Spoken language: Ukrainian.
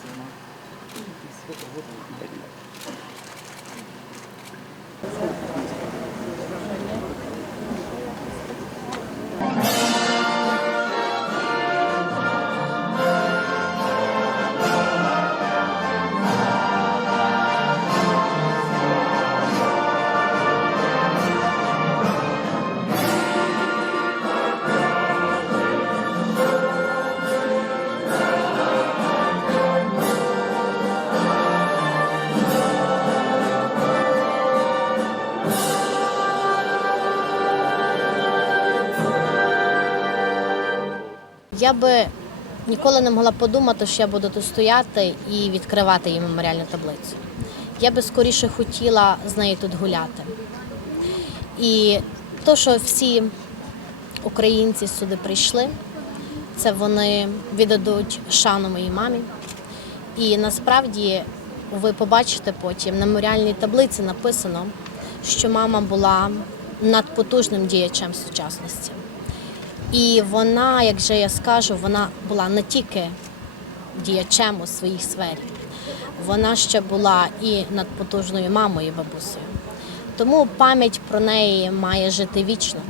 ですよね。すごく覚えてますね。Я би ніколи не могла подумати, що я буду тут стояти і відкривати їй меморіальну таблицю. Я би скоріше хотіла з нею тут гуляти. І то, що всі українці сюди прийшли, це вони віддадуть шану моїй мамі. І насправді ви побачите потім на меморіальній таблиці написано, що мама була надпотужним діячем сучасності. І вона, як же я скажу, вона була не тільки діячем у своїй сфері, вона ще була і надпотужною мамою бабусею. Тому пам'ять про неї має жити вічно.